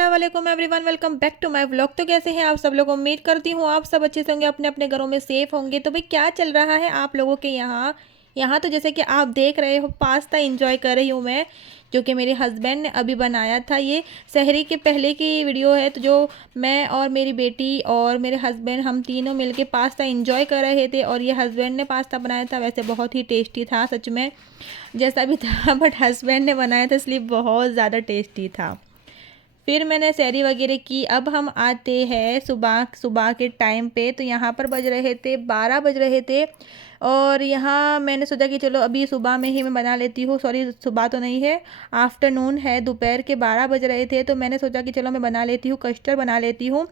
अस्सलाम वालेकुम everyone, welcome back to my vlog. तो कैसे हैं आप सब लोग? उम्मीद करती हूँ आप सब अच्छे से होंगे, अपने अपने घरों में सेफ होंगे। तो भाई क्या चल रहा है आप लोगों के यहाँ? यहाँ तो जैसे कि आप देख रहे हो पास्ता इंजॉय कर रही हूँ मैं, जो कि मेरे हस्बैंड ने अभी बनाया था। ये सहरी के पहले की वीडियो है, तो जो मैं और मेरी बेटी और मेरे हस्बैंड हम तीनों मिलके पास्ता इंजॉय कर रहे थे। और ये हस्बैंड ने पास्ता बनाया था, वैसे बहुत ही टेस्टी था सच में, जैसा भी था बट हस्बैंड ने बनाया था इसलिए बहुत ज़्यादा टेस्टी था। फिर मैंने सैरी वगैरह की। अब हम आते हैं सुबह सुबह के टाइम पे। तो यहाँ पर बज रहे थे 12 बज रहे थे। और यहाँ मैंने सोचा कि चलो अभी सुबह में ही मैं बना लेती हूँ। सॉरी, सुबह तो नहीं है, आफ्टरनून है, दोपहर के 12 बज रहे थे। तो मैंने सोचा कि चलो मैं बना लेती हूँ, कस्टर्ड बना लेती हूँ,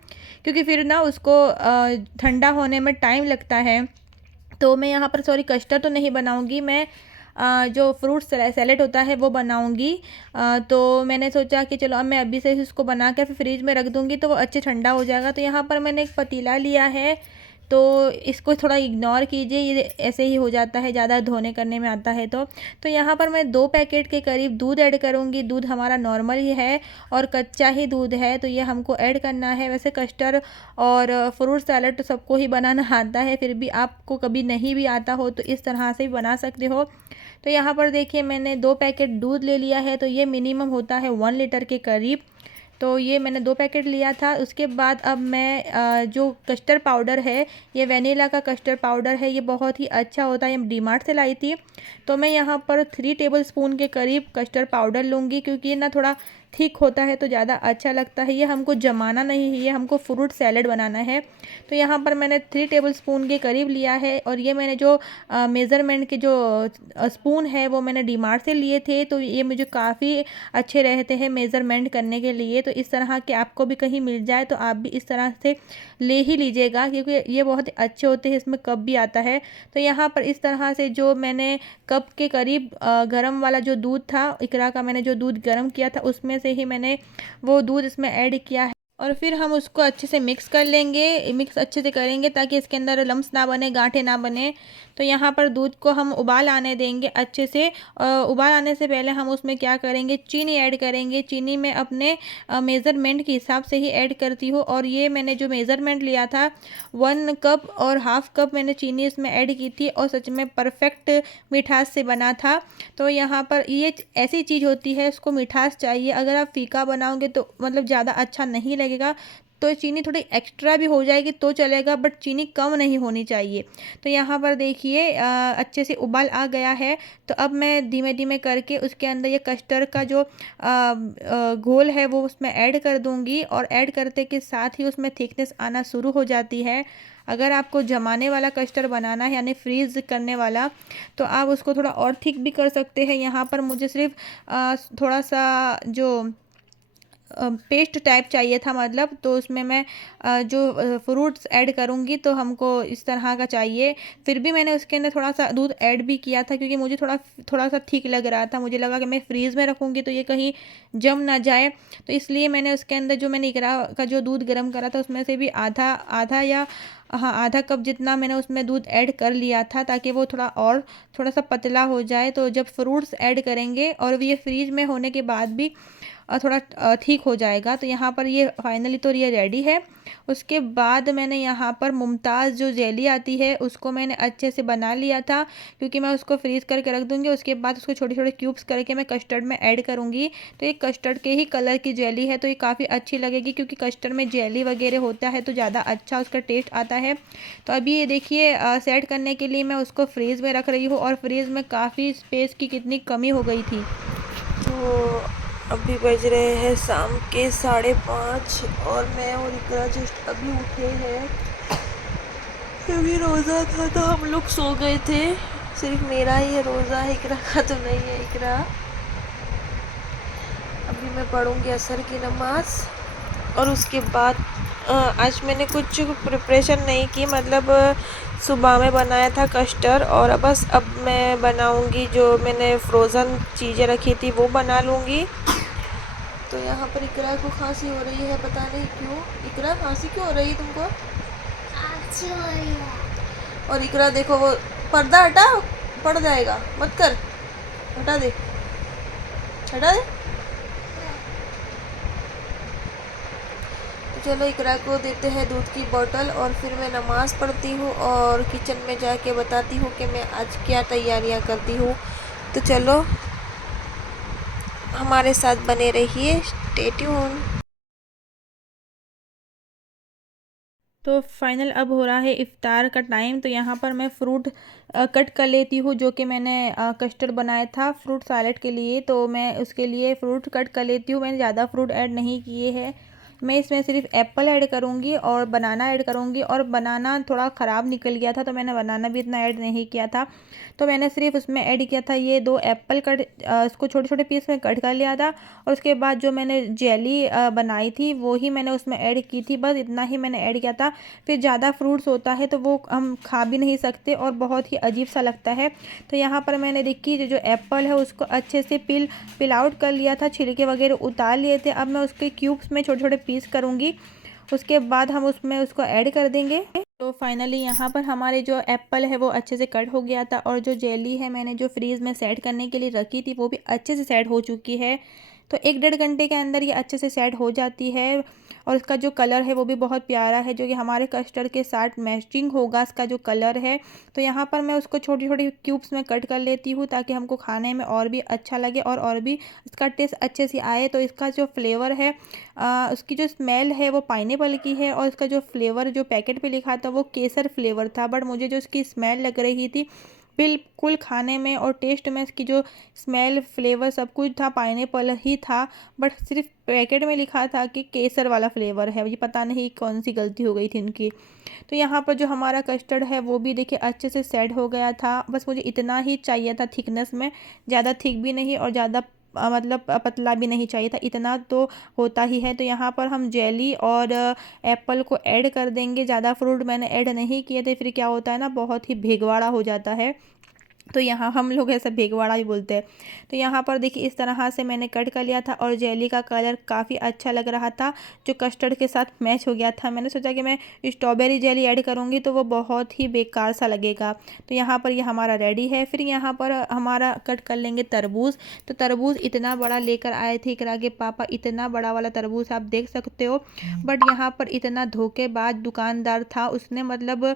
क्योंकि फिर ना उसको ठंडा होने में टाइम लगता है। तो मैं यहाँ पर सॉरी कस्टर्ड तो नहीं बनाऊँगी, मैं जो फ्रूट सैलेड होता है वो बनाऊंगी। तो मैंने सोचा कि चलो अब मैं अभी से इसको बना कर फिर फ्रिज में रख दूंगी तो वो अच्छे ठंडा हो जाएगा। तो यहाँ पर मैंने एक पतीला लिया है, तो इसको थोड़ा इग्नोर कीजिए, ये ऐसे ही हो जाता है ज़्यादा धोने करने में आता है। तो यहाँ पर मैं 2 पैकेट के करीब दूध ऐड करूँगी। दूध हमारा नॉर्मल ही है और कच्चा ही दूध है, तो ये हमको ऐड करना है। वैसे कस्टर्ड और फ्रूट सैलेड तो सबको ही बनाना आता है, फिर भी आपको कभी नहीं भी आता हो तो इस तरह से भी बना सकते हो। तो यहाँ पर देखिए मैंने 2 पैकेट दूध ले लिया है, तो ये मिनिमम होता है 1 लीटर के करीब। तो ये मैंने 2 पैकेट लिया था। उसके बाद अब मैं जो कस्टर्ड पाउडर है, ये वेनिला का कस्टर्ड पाउडर है, ये बहुत ही अच्छा होता है, ये डीमार्ट से लाई थी। तो मैं यहाँ पर 3 टेबलस्पून के करीब कस्टर्ड पाउडर लूँगी, क्योंकि ये ना थोड़ा थिक होता है तो ज़्यादा अच्छा लगता है। ये हमको जमाना नहीं है, ये हमको फ्रूट सैलेड बनाना है। तो यहाँ पर मैंने 3 टेबलस्पून के करीब लिया है। और ये मैंने जो मेज़रमेंट के जो स्पून है वो मैंने डीमार्ट से लिए थे, तो ये मुझे काफ़ी अच्छे रहते हैं मेज़रमेंट करने के लिए। तो इस तरह के आपको भी कहीं मिल जाए तो आप भी इस तरह से ले ही लीजिएगा, क्योंकि ये बहुत अच्छे होते हैं, इसमें कप भी आता है। तो यहाँ पर इस तरह से जो मैंने कप के करीब गरम वाला जो दूध था, इकरा का मैंने जो दूध गरम किया था उसमें से ही मैंने वो दूध इसमें ऐड किया है। और फिर हम उसको अच्छे से मिक्स कर लेंगे, मिक्स अच्छे से करेंगे ताकि इसके अंदर लम्स ना बने, गांठें ना बने। तो यहाँ पर दूध को हम उबाल आने देंगे अच्छे से। उबाल आने से पहले हम उसमें क्या करेंगे, चीनी ऐड करेंगे। चीनी मैं अपने मेज़रमेंट के हिसाब से ही ऐड करती हूँ। और ये मैंने जो मेज़रमेंट लिया था 1 कप और हाफ़ कप मैंने चीनी इसमें ऐड की थी, और सच में परफेक्ट मिठास से बना था। तो यहाँ पर ये ऐसी चीज़ होती है, इसको मिठास चाहिए। अगर आप फीका बनाओगे तो मतलब ज़्यादा अच्छा नहीं लगेगा। तो चीनी थोड़ी एक्स्ट्रा भी हो जाएगी तो चलेगा, बट चीनी कम नहीं होनी चाहिए। तो यहाँ पर देखिए अच्छे से उबाल आ गया है। तो अब मैं धीमे धीमे करके उसके अंदर ये कस्टर्ड का जो घोल है वो उसमें ऐड कर दूँगी। और ऐड करते के साथ ही उसमें थिकनेस आना शुरू हो जाती है। अगर आपको जमाने वाला कस्टर्ड बनाना है यानी फ्रीज़ करने वाला, तो आप उसको थोड़ा और थिक भी कर सकते हैं। यहाँ पर मुझे सिर्फ थोड़ा सा जो पेस्ट टाइप चाहिए था, मतलब तो उसमें मैं जो फ्रूट्स ऐड करूँगी तो हमको इस तरह का चाहिए। फिर भी मैंने उसके अंदर थोड़ा सा दूध ऐड भी किया था, क्योंकि मुझे थोड़ा थोड़ा सा ठीक लग रहा था। मुझे लगा कि मैं फ्रीज़ में रखूँगी तो ये कहीं जम ना जाए, तो इसलिए मैंने उसके अंदर जो मैंने इकरा का जो दूध गर्म करा था उसमें से भी आधा आधा या हाँ आधा कप जितना मैंने उसमें दूध ऐड कर लिया था, ताकि वो थोड़ा सा पतला हो जाए। तो जब फ्रूट्स ऐड करेंगे और ये फ्रीज में होने के बाद भी थोड़ा ठीक हो जाएगा। तो यहाँ पर ये फाइनली तो ये रेडी है। उसके बाद मैंने यहाँ पर मुमताज़ जो जेली आती है उसको मैंने अच्छे से बना लिया था, क्योंकि मैं उसको फ्रीज़ करके रख दूँगी। उसके बाद उसको छोटे छोटे क्यूब्स करके मैं कस्टर्ड में ऐड करूँगी। तो ये कस्टर्ड के ही कलर की जेली है, तो ये काफ़ी अच्छी लगेगी, क्योंकि कस्टर्ड में जेली वगैरह होता है तो ज़्यादा अच्छा उसका टेस्ट आता है। तो अभी ये देखिए सेट करने के लिए मैं उसको फ्रीज़ में रख रही हूँ, और फ्रीज़ में काफ़ी स्पेस की कितनी कमी हो गई थी। तो अभी बज रहे हैं शाम के 5:30 और मैं और इकरा जस्ट अभी उठे हैं, क्योंकि रोज़ा था तो हम लोग सो गए थे। सिर्फ मेरा ही रोज़ा है, इकरा का तो नहीं है। इकरा अभी मैं पढ़ूँगी असर की नमाज, और उसके बाद आज मैंने कुछ प्रिपरेशन नहीं की, मतलब सुबह में बनाया था कस्टर्ड, और बस अब मैं बनाऊँगी जो मैंने फ्रोज़न चीज़ें रखी थी वो बना लूँगी। तो यहाँ पर इकरा को खांसी हो रही है, पता नहीं क्यों। इकरा खांसी क्यों हो रही है तुमको? खांसी हो रही है। और इकरा देखो, वो पर्दा हटा, पड़ जाएगा, मत कर, हटा दे, हटा दे। चलो इकरा को देते हैं दूध की बोतल और फिर मैं नमाज़ पढ़ती हूँ और किचन में जाके बताती हूँ कि मैं आज क्या तैयारियाँ करती हूँ। तो चलो हमारे साथ बने रहिए, स्टे ट्यून। तो फाइनल अब हो रहा है इफ़्तार का टाइम। तो यहाँ पर मैं फ़्रूट कट कर लेती हूँ, जो कि मैंने कस्टर्ड बनाया था फ्रूट सैलेड के लिए। तो मैं उसके लिए फ़्रूट कट कर लेती हूँ। मैंने ज़्यादा फ्रूट ऐड नहीं किए हैं। मैं इसमें सिर्फ एप्पल ऐड करूँगी और बनाना ऐड करूँगी। और बनाना थोड़ा ख़राब निकल गया था, तो मैंने बनाना भी इतना ऐड नहीं किया था। तो मैंने सिर्फ उसमें ऐड किया था ये 2 एप्पल इसको छोटे-छोटे पीस में कट कर लिया था। और उसके बाद जो मैंने जेली बनाई थी वो ही मैंने उसमें ऐड की थी, बस इतना ही मैंने ऐड किया था। फिर ज़्यादा फ्रूट्स होता है तो वो हम खा भी नहीं सकते और बहुत ही अजीब सा लगता है। तो यहाँ पर मैंने देखिए जो एप्पल है उसको अच्छे से पिल आउट कर लिया था, छिलके वगैरह उतार लिए थे। अब मैं उसके क्यूब्स में छोटे-छोटे पीस करूँगी। उसके बाद हम उसमें उसको ऐड कर देंगे। तो फाइनली यहाँ पर हमारे जो एप्पल है वो अच्छे से कट हो गया था और जो जेली है मैंने जो फ्रीज़ में सेट करने के लिए रखी थी वो भी अच्छे से सेट हो चुकी है। तो 1 डेढ़ घंटे के अंदर ये अच्छे से सेट हो जाती है। और इसका जो कलर है वो भी बहुत प्यारा है, जो कि हमारे कस्टर्ड के साथ मैचिंग होगा इसका जो कलर है। तो यहाँ पर मैं उसको छोटी-छोटी क्यूब्स में कट कर लेती हूँ ताकि हमको खाने में और भी अच्छा लगे और भी इसका टेस्ट अच्छे से आए। तो इसका जो फ्लेवर है उसकी जो स्मेल है वो पाइनएप्पल की है और इसका जो फ्लेवर जो पैकेट पे लिखा था वो केसर फ्लेवर था। बट मुझे जो इसकी स्मेल लग रही थी बिल्कुल खाने में और टेस्ट में इसकी जो स्मेल फ्लेवर सब कुछ था पाइनएप्पल ही था। बट सिर्फ पैकेट में लिखा था कि केसर वाला फ्लेवर है। ये पता नहीं कौन सी गलती हो गई थी इनकी। तो यहाँ पर जो हमारा कस्टर्ड है वो भी देखिए अच्छे से सेट हो गया था। बस मुझे इतना ही चाहिए था थिकनेस में, ज़्यादा थिक भी नहीं और ज़्यादा मतलब पतला भी नहीं चाहिए था, इतना तो होता ही है। तो यहाँ पर हम जेली और एप्पल को ऐड कर देंगे। ज़्यादा फ्रूट मैंने ऐड नहीं किए थे, फिर क्या होता है ना बहुत ही भिगवाड़ा हो जाता है। तो यहाँ हम लोग ऐसा भेगवाड़ा भी बोलते हैं। तो यहाँ पर देखिए इस तरह से मैंने कट कर लिया था और जेली का कलर काफ़ी अच्छा लग रहा था, जो कस्टर्ड के साथ मैच हो गया था। मैंने सोचा कि मैं स्ट्रॉबेरी जेली ऐड करूँगी तो वो बहुत ही बेकार सा लगेगा। तो यहाँ पर ये हमारा रेडी है। फिर यहाँ पर हमारा कट कर लेंगे तरबूज। तो तरबूज इतना बड़ा लेकर आए थे इकरा के पापा, इतना बड़ा वाला तरबूज आप देख सकते हो। बट यहाँ पर इतना धोखेबाज दुकानदार था, उसने मतलब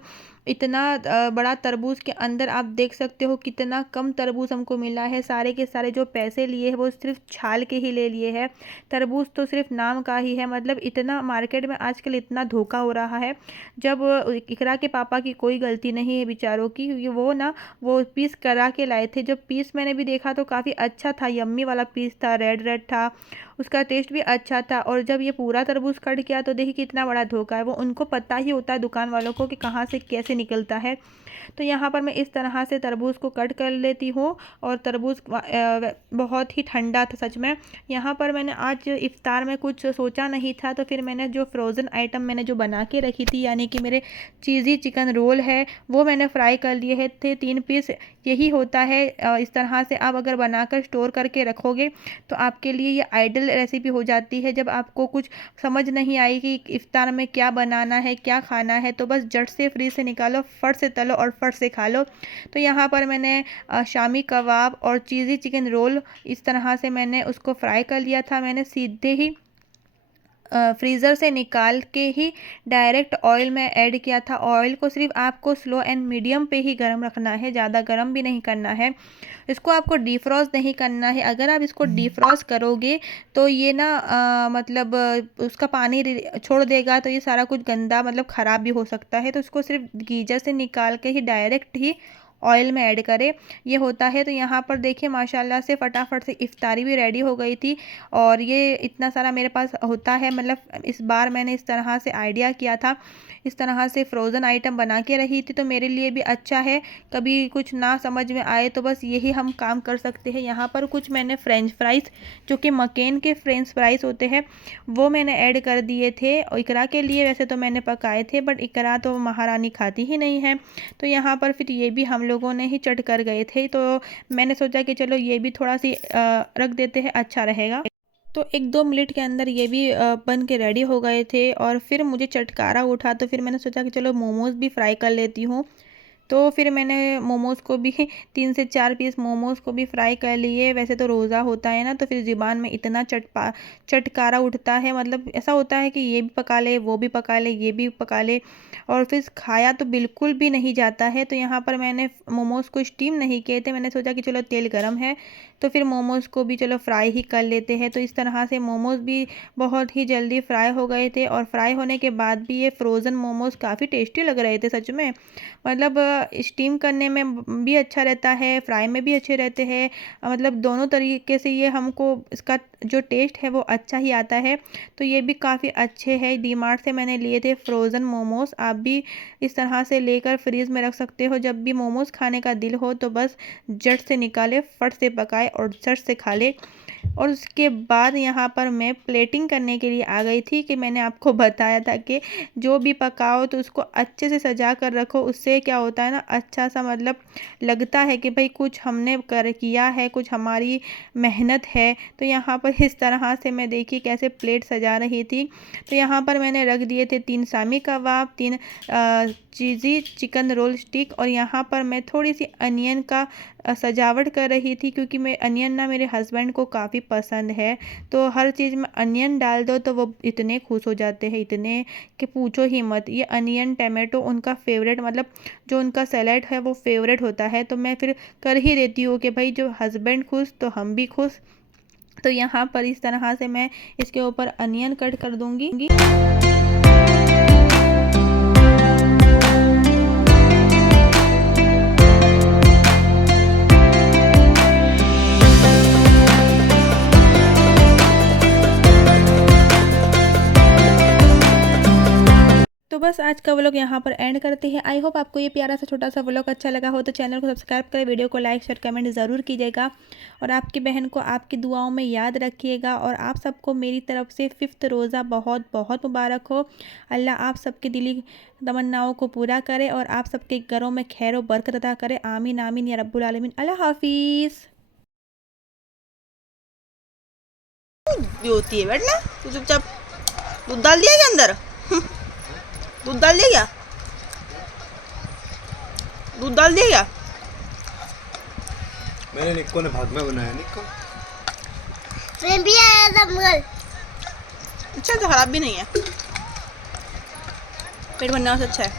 इतना बड़ा तरबूज के अंदर आप देख सकते हो कितना कम तरबूज हमको मिला है। सारे के सारे जो पैसे लिए हैं वो सिर्फ छाल के ही ले लिए हैं। तरबूज तो सिर्फ नाम का ही है। मतलब इतना मार्केट में आजकल इतना धोखा हो रहा है, जब इकरा के पापा की कोई गलती नहीं है बेचारों की, क्योंकि वो ना वो पीस करा के लाए थे। जब पीस मैंने भी देखा तो काफ़ी अच्छा था, यम्मी वाला पीस था, रेड रेड था, उसका टेस्ट भी अच्छा था। और जब ये पूरा तरबूज कट गया तो देखिए कितना बड़ा धोखा है। वो उनको पता ही होता है दुकान वालों को कि कहाँ से कैसे निकलता है। तो यहाँ पर मैं इस तरह से तरबूज को कट कर लेती हूँ और तरबूज बहुत ही ठंडा था सच में। यहाँ पर मैंने आज इफ्तार में कुछ सोचा नहीं था, तो फिर मैंने जो फ्रोज़न आइटम मैंने जो बना के रखी थी, यानी कि मेरे चीज़ी चिकन रोल है वो मैंने फ्राई कर लिए थे 3 पीस। यही होता है, इस तरह से आप अगर बनाकर स्टोर करके रखोगे तो आपके लिए ये आइडल रेसिपी हो जाती है। जब आपको कुछ समझ नहीं आई कि इफ्तार में क्या बनाना है क्या खाना है, तो बस झट से फ्रीज से निकालो, फट से तलो और फट से खा लो। तो यहाँ पर मैंने शामी कबाब और चीज़ी चिकन रोल इस तरह से मैंने उसको फ्राई कर लिया था। मैंने सीधे ही फ्रीज़र से निकाल के ही डायरेक्ट ऑयल में ऐड किया था। ऑयल को सिर्फ आपको स्लो एंड मीडियम पे ही गर्म रखना है, ज़्यादा गर्म भी नहीं करना है। इसको आपको डीफ्रॉस्ट नहीं करना है। अगर आप इसको डीफ्रॉस्ट करोगे तो ये ना मतलब उसका पानी छोड़ देगा, तो ये सारा कुछ गंदा मतलब ख़राब भी हो सकता है। तो इसको सिर्फ गीजर से निकाल के ही डायरेक्ट ही ऑयल में ऐड करें, ये होता है। तो यहाँ पर देखिए माशाल्लाह से फटाफट से इफ्तारी भी रेडी हो गई थी। और ये इतना सारा मेरे पास होता है, मतलब इस बार मैंने इस तरह से आइडिया किया था, इस तरह से फ़्रोज़न आइटम बना के रही थी, तो मेरे लिए भी अच्छा है। कभी कुछ ना समझ में आए तो बस यही हम काम कर सकते हैं। यहाँ पर कुछ मैंने फ्रेंच फ्राइज़, जो कि मकेन के फ्रेंच फ्राइज़ होते हैं, वो मैंने ऐड कर दिए थे। और इकरा के लिए वैसे तो मैंने पकाए थे, बट इकरा तो महारानी खाती ही नहीं है। तो यहाँ पर फिर ये भी हम लोगों ने ही चट कर गए थे, तो मैंने सोचा कि चलो ये भी थोड़ा सी रख देते हैं, अच्छा रहेगा। तो 1-2 मिनट के अंदर ये भी बन के रेडी हो गए थे। और फिर मुझे चटकारा उठा, तो फिर मैंने सोचा कि चलो मोमोज़ भी फ्राई कर लेती हूँ। तो फिर मैंने मोमोज़ को भी 3 से 4 पीस मोमोज़ को भी फ्राई कर लिए। वैसे तो रोज़ा होता है ना, तो फिर ज़ुबान में इतना चटकारा उठता है, मतलब ऐसा होता है कि ये भी पका ले, वो भी पका ले, ये भी पका ले, और फिर खाया तो बिल्कुल भी नहीं जाता है। तो यहाँ पर मैंने मोमोज़ को स्टीम नहीं किए थे, मैंने सोचा कि चलो तेल गरम है तो फिर मोमोज़ को भी चलो फ्राई ही कर लेते हैं। तो इस तरह से मोमोज़ भी बहुत ही जल्दी फ्राई हो गए थे, और फ्राई होने के बाद भी ये फ्रोज़न मोमोज़ काफ़ी टेस्टी लग रहे थे सच में। मतलब स्टीम करने में भी अच्छा रहता है, फ्राई में भी अच्छे रहते हैं, मतलब दोनों तरीके से ये हमको इसका जो टेस्ट है वो अच्छा ही आता है। तो ये भी काफ़ी अच्छे हैं। डीमार्ट से मैंने लिए थे फ्रोज़न मोमोज़। आप भी इस तरह से लेकर फ्रीज़ में रख सकते हो। जब भी मोमोज़ खाने का दिल हो तो बस झट से निकाले, फट से पकाए और झट से खा ले। और उसके बाद यहाँ पर मैं प्लेटिंग करने के लिए आ गई थी कि मैंने आपको बताया था कि जो भी पकाओ तो उसको अच्छे से सजा कर रखो। उससे क्या होता है ना, अच्छा सा मतलब लगता है कि भाई कुछ हमने किया है, कुछ हमारी मेहनत है। तो यहाँ पर इस तरह से मैं देखिए कैसे प्लेट सजा रही थी। तो यहाँ पर मैंने रख दिए थे 3 शामी कबाब, 3 चीज़ी चिकन रोल स्टिक, और यहाँ पर मैं थोड़ी सी अनियन का सजावट कर रही थी, क्योंकि मैं अनियन ना मेरे हस्बैंड को काफ़ी पसंद है। तो हर चीज़ में अनियन डाल दो तो वो इतने खुश हो जाते हैं, इतने कि पूछो ही मत। ये अनियन टमाटो उनका फेवरेट, मतलब जो उनका सैलेड है वो फेवरेट होता है। तो मैं फिर कर ही देती हूँ कि भाई जो हस्बैंड खुश तो हम भी खुश। तो यहाँ पर इस तरह से मैं इसके ऊपर अनियन कट कर दूँगी। तो बस आज का व्लॉग यहाँ पर एंड करते हैं। आई होप आपको ये प्यारा सा छोटा सा व्लॉग अच्छा लगा हो, तो चैनल को सब्सक्राइब करें, वीडियो को लाइक शेयर कमेंट ज़रूर कीजिएगा, और आपकी बहन को आपकी दुआओं में याद रखिएगा। और आप सबको मेरी तरफ से 5th रोज़ा बहुत बहुत मुबारक हो। अल्लाह आप सबकी दिली तमन्नाओं को पूरा करे और आप सबके घरों में खैर व बरकत अता करे। आमीन आमीन या रब्बुल आलमीन। अल्लाह हाफिज़। भी होती है, बैठना तू चुपचाप। दूध डाल दिया क्या अंदर? दूध डाल दिया क्या? दूध डाल दिया क्या? मैंने निक्को ने भाग में बनाया। निक्को मैं भी आया था मगर अच्छा, तो खराब भी नहीं है, पेट भरने से अच्छा है।